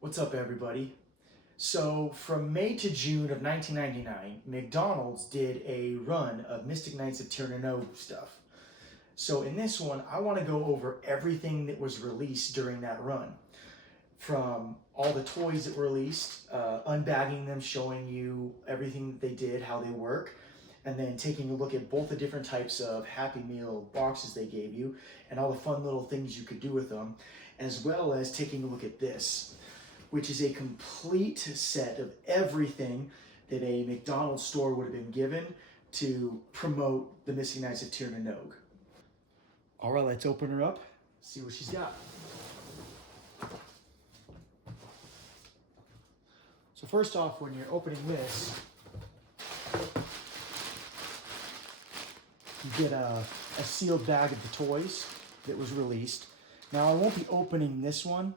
What's up, everybody? So, from May to June of 1999, McDonald's did a run of Mystic Knights of Tir stuff. So, in this one, I want to go over everything that was released during that run. From all the toys that were released, unbagging them, showing you everything that they did, how they work, and then taking a look at both the different types of Happy Meal boxes they gave you and all the fun little things you could do with them, as well as taking a look at this, which is a complete set of everything that a McDonald's store would have been given to promote the Missing Knights of Tir. All right, let's open her up, see what she's got. So first off, when you're opening this, you get a sealed bag of the toys that was released. Now I won't be opening this one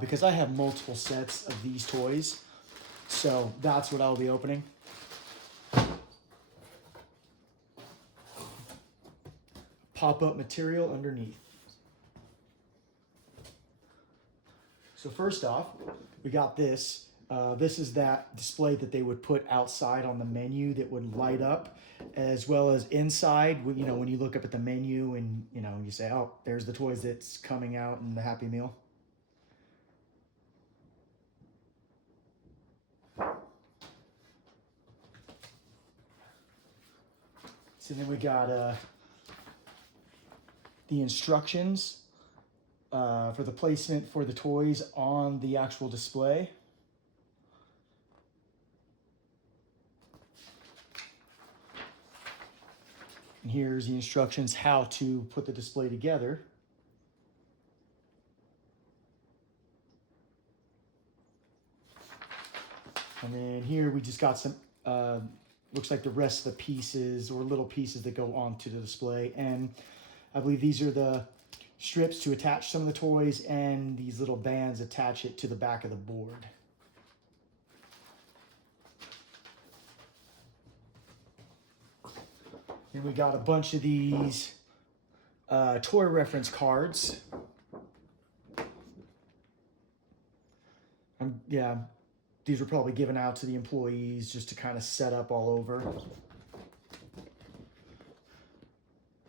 because I have multiple sets of these toys. So that's what I'll be opening. Pop-up material underneath. So first off, we got this. This is that display that they would put outside on the menu that would light up, as well as inside, when you look up at the menu and, you say, oh, there's the toys that's coming out in the Happy Meal. So then we got the instructions for the placement for the toys on the actual display. And here's the instructions how to put the display together. And then here we just got some, looks like the rest of the pieces or little pieces that go onto the display. And I believe these are the strips to attach some of the toys, and these little bands attach it to the back of the board. Then we got a bunch of these toy reference cards. Yeah, these were probably given out to the employees just to kind of set up all over.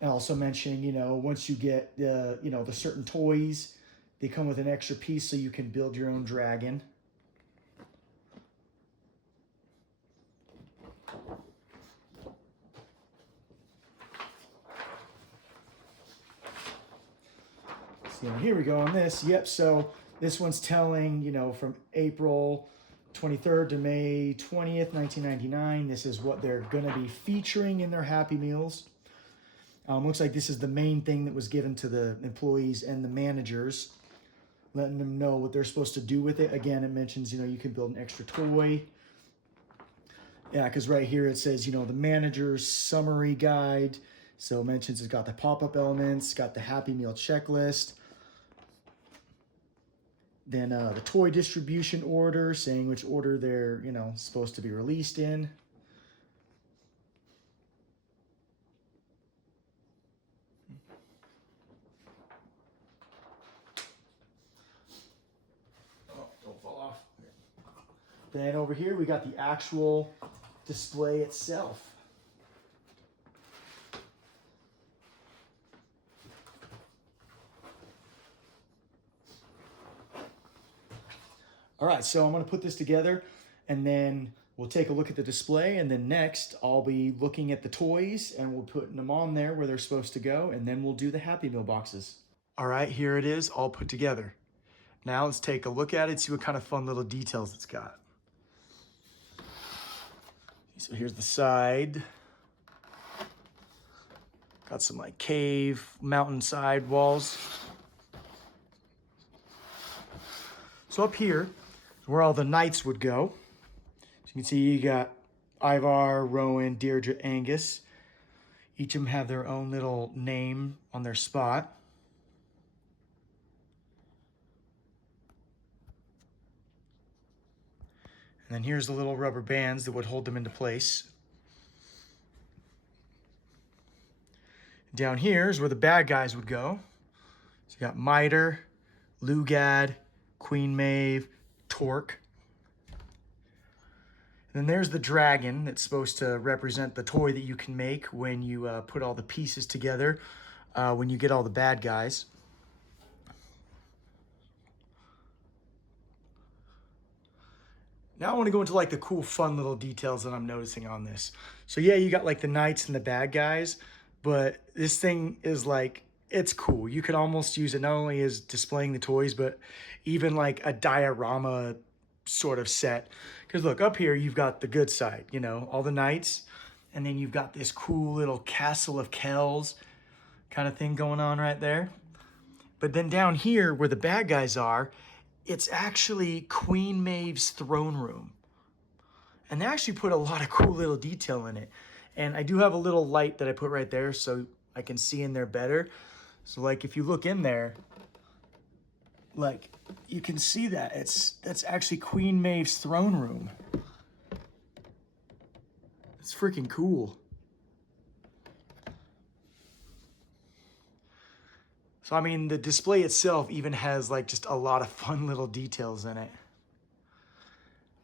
And also mention, once you get the certain toys, they come with an extra piece so you can build your own dragon. So here we go on this. Yep, so this one's telling, from April 23rd to May 20th, 1999. This is what they're going to be featuring in their Happy Meals. Looks like this is the main thing that was given to the employees and the managers, letting them know what they're supposed to do with it. Again, it mentions, you can build an extra toy. Yeah, because right here it says, the manager's summary guide. So it mentions it's got the pop-up elements, got the Happy Meal checklist. Then the toy distribution order, saying which order they're, supposed to be released in. Oh, don't fall off. Then over here, we got the actual display itself. All right, so I'm going to put this together, and then we'll take a look at the display, and then next I'll be looking at the toys, and we'll put them on there where they're supposed to go, and then we'll do the Happy Meal boxes. All right, here it is, all put together. Now let's take a look at it, see what kind of fun little details it's got. So here's the side. Got some like cave, mountainside walls. So up here, where all the knights would go. So you can see you got Ivar, Rowan, Deirdre, Angus. Each of them have their own little name on their spot. And then here's the little rubber bands that would hold them into place. Down here is where the bad guys would go. So you got Miter, Lugad, Queen Maeve, Torque. And then there's the dragon that's supposed to represent the toy that you can make when you put all the pieces together, when you get all the bad guys. Now I want to go into like the cool, fun little details that I'm noticing on this. So yeah, you got like the knights and the bad guys, but this thing is like, it's cool. You could almost use it not only as displaying the toys, but even like a diorama sort of set. Because look, up here, you've got the good side, you know, all the knights, and then you've got this cool little castle of Kells kind of thing going on right there. But then down here where the bad guys are, it's actually Queen Maeve's throne room. And they actually put a lot of cool little detail in it. And I do have a little light that I put right there so I can see in there better. So like if you look in there, like you can see that that's actually Queen Maeve's throne room. It's freaking cool. So I mean, the display itself even has like just a lot of fun little details in it.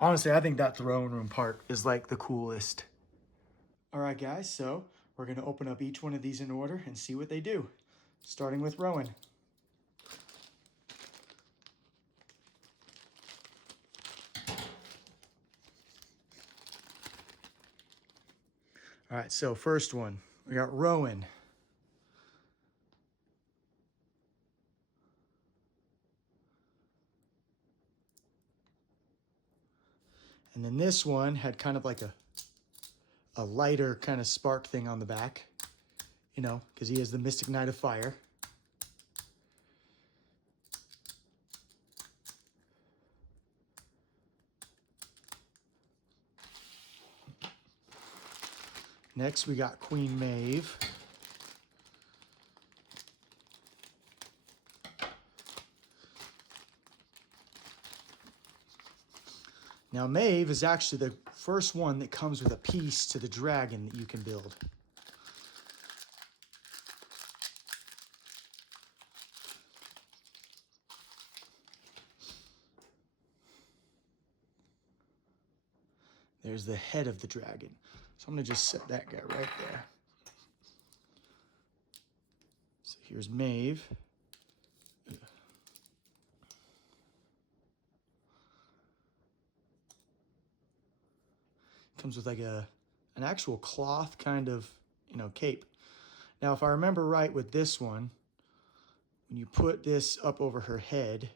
Honestly, I think that throne room part is like the coolest. All right, guys, so we're gonna open up each one of these in order and see what they do. Starting with Rowan. All right, so first one, we got Rowan. And then this one had kind of like a lighter kind of spark thing on the back, you know, because he is the Mystic Knight of Fire. Next, we got Queen Maeve. Now, Maeve is actually the first one that comes with a piece to the dragon that you can build. There's the head of the dragon. So I'm gonna just set that guy right there. So here's Maeve. Comes with like an actual cloth kind of, you know, cape. Now, if I remember right with this one, when you put this up over her head,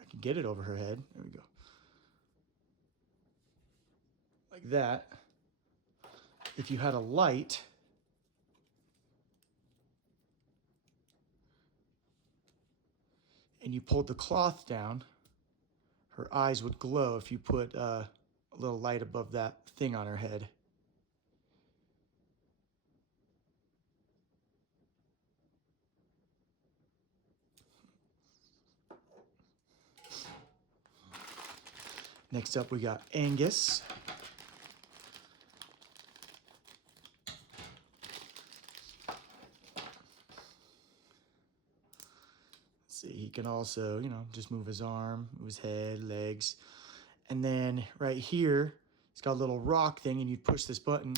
I can get it over her head. There we go. Like that. If you had a light, and you pulled the cloth down, her eyes would glow if you put a little light above that thing on her head. Next up, we got Angus. See, he can also, you know, just move his arm, move his head, legs. And then right here, it's got a little rock thing, and you'd push this button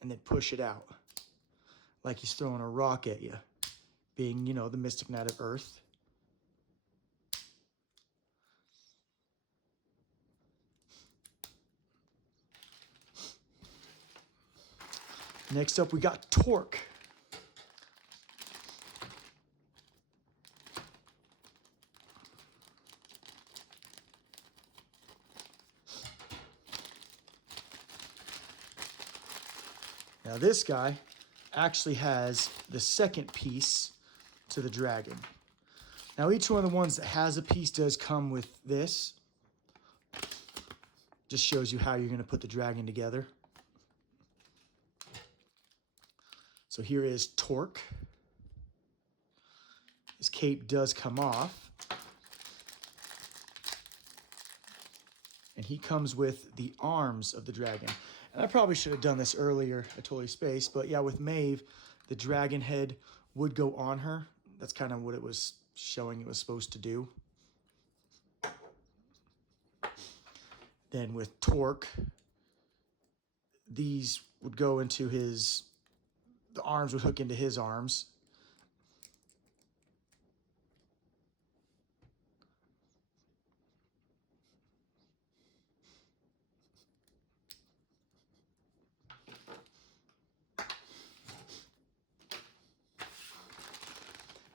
and then push it out. Like he's throwing a rock at you, being, you know, the Mystic Knight of Earth. Next up, we got Torque. Now this guy actually has the second piece to the dragon. Now each one of the ones that has a piece does come with this. Just shows you how you're going to put the dragon together. So here is Torque. His cape does come off. And he comes with the arms of the dragon. And I probably should have done this earlier, I totally spaced, but yeah, with Maeve, the dragon head would go on her. That's kind of what it was showing it was supposed to do. Then with torque, these would go into the arms would hook into his arms.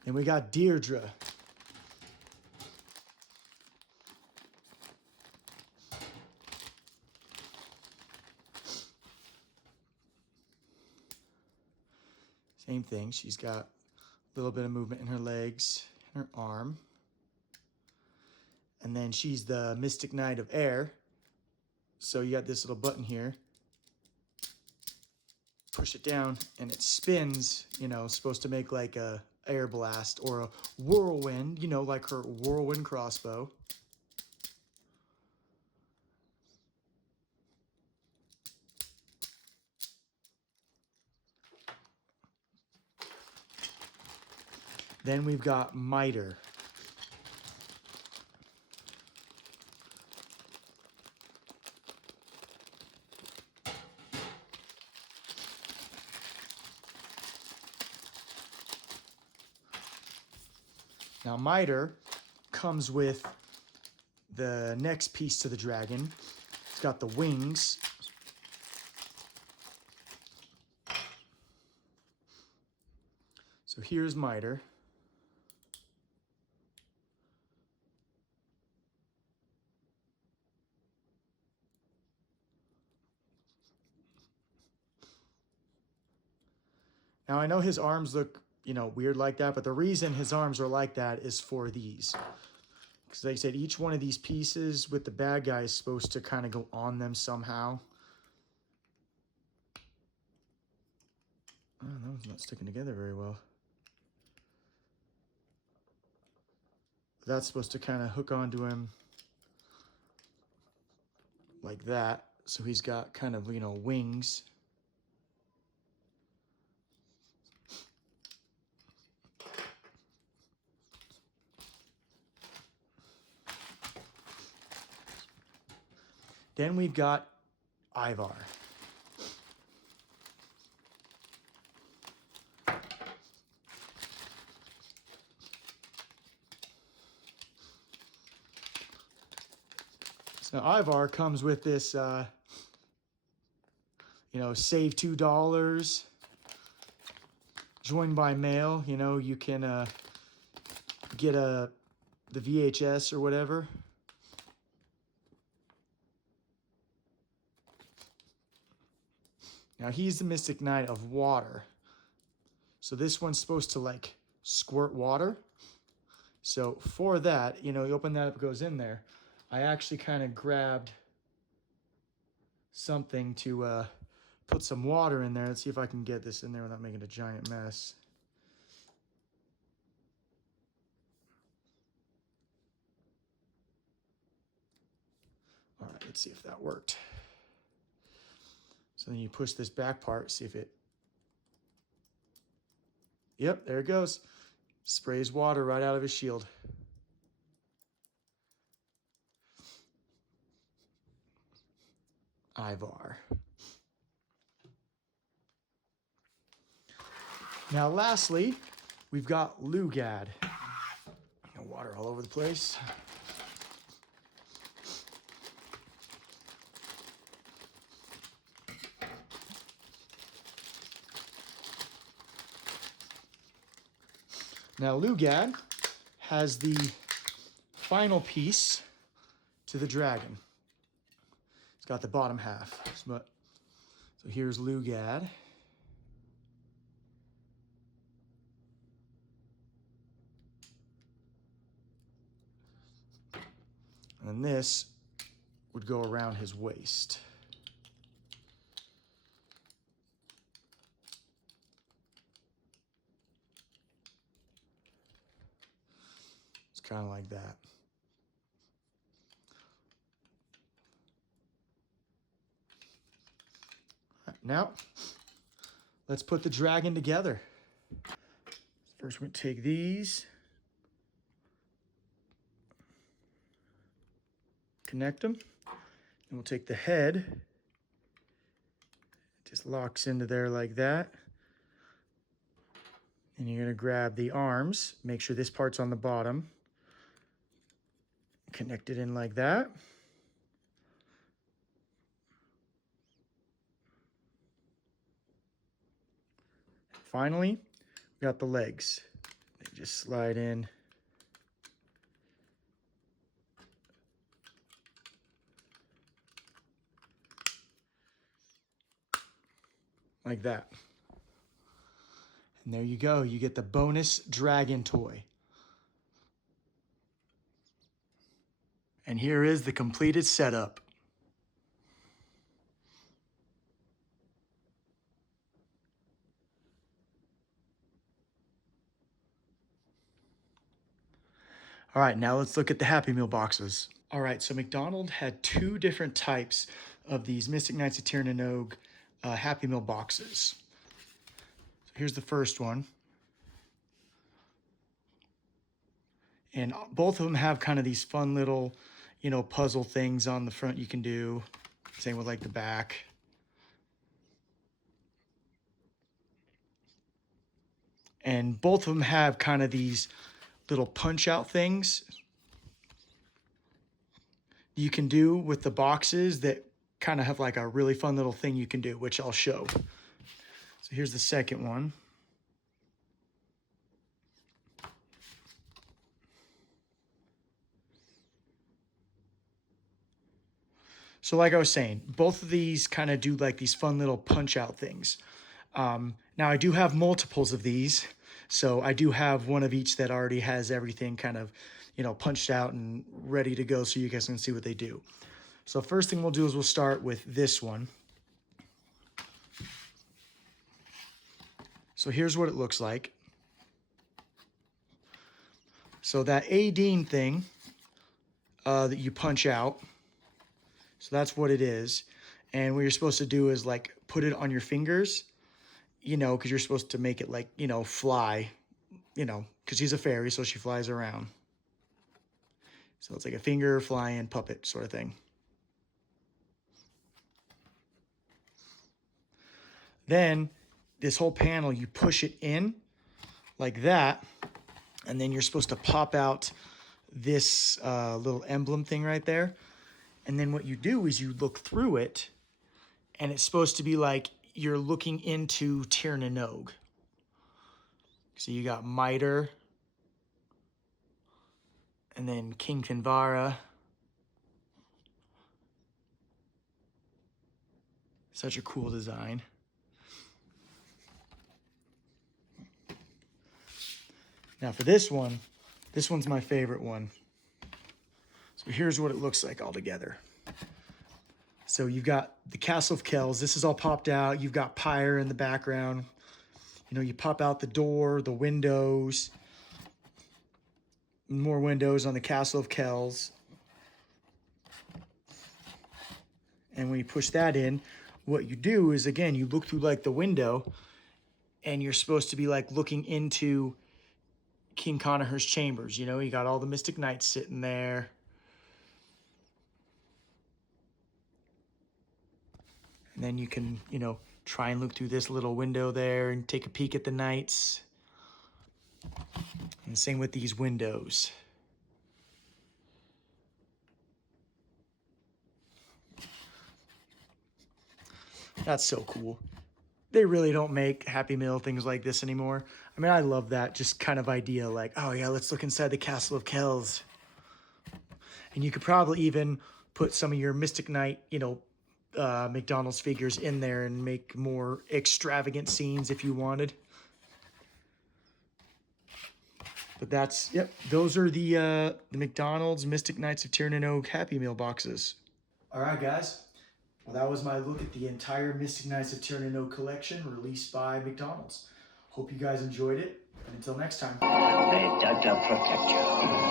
And we got Deirdre. Same thing. She's got a little bit of movement in her legs and her arm. And then she's the Mystic Knight of Air. So you got this little button here. Push it down and it spins, you know, supposed to make like a air blast or a whirlwind, you know, like her whirlwind crossbow. Then we've got Miter. Now Miter comes with the next piece to the dragon. It's got the wings. So here's Miter. Now I know his arms look, you know, weird like that, but the reason his arms are like that is for these. Because like I said, each one of these pieces with the bad guy is supposed to kind of go on them somehow. Oh, that one's not sticking together very well. That's supposed to kind of hook onto him like that. So he's got kind of, you know, wings. Then we've got Ivar. So Ivar comes with this, you know, save $2, join by mail. You know, you can get the VHS or whatever. Now he's the Mystic Knight of Water. So this one's supposed to like squirt water. So for that, you know, you open that up, it goes in there. I actually kind of grabbed something to put some water in there. Let's see if I can get this in there without making a giant mess. All right, let's see if that worked. So then you push this back part, see if it... Yep, there it goes. Sprays water right out of his shield. Ivar. Now lastly, we've got Lugad. Water all over the place. Now Lugad has the final piece to the dragon. It's got the bottom half. So here's Lugad. And this would go around his waist. It's kind of like that. Now, let's put the dragon together. First, we're going to take these, connect them. And we'll take the head, it just locks into there like that. And you're gonna grab the arms, make sure this part's on the bottom, connect it in like that. Finally, we got the legs. They just slide in like that. And there you go, you get the bonus dragon toy. And here is the completed setup. All right, now let's look at the Happy Meal boxes. All right, so McDonald's had two different types of these Mystic Knights of Tir na Nog Happy Meal boxes. So here's the first one. And both of them have kind of these fun little, you know, puzzle things on the front you can do. Same with like the back. And both of them have kind of these little punch out things you can do with the boxes that kind of have like a really fun little thing you can do, which I'll show. So here's the second one. So like I was saying, both of these kind of do like these fun little punch out things. Now I do have multiples of these. So I do have one of each that already has everything kind of, you know, punched out and ready to go so you guys can see what they do. So first thing we'll do is we'll start with this one. So here's what it looks like. So that Adine thing that you punch out, so that's what it is. And what you're supposed to do is like put it on your fingers, you know, because you're supposed to make it like, you know, fly, you know, because she's a fairy, so she flies around. So it's like a finger flying puppet sort of thing. Then this whole panel, you push it in like that, and then you're supposed to pop out this little emblem thing right there. And then what you do is you look through it, and it's supposed to be like you're looking into Tir na Nog. So you got Mitre, and then King Kinvara. Such a cool design. Now for this one's my favorite one. So here's what it looks like all together. So you've got the Castle of Kells. This is all popped out. You've got Pyre in the background. You know, you pop out the door, the windows, more windows on the Castle of Kells. And when you push that in, what you do is, again, you look through like the window, and you're supposed to be like looking into King Connacher's chambers. You know, you got all the Mystic Knights sitting there. And then you can, you know, try and look through this little window there and take a peek at the knights. And same with these windows. That's so cool. They really don't make Happy Meal things like this anymore. I mean, I love that just kind of idea, like, oh yeah, let's look inside the Castle of Kells. And you could probably even put some of your Mystic Knight, you know, McDonald's figures in there and make more extravagant scenes if you wanted. But that's, yep, those are the McDonald's Mystic Knights of Tir na Nog Happy Meal boxes. All right, guys. Well, that was my look at the entire Mystic Knights of Tir na Nog collection released by McDonald's. Hope you guys enjoyed it, and until next time. May Dada protect you.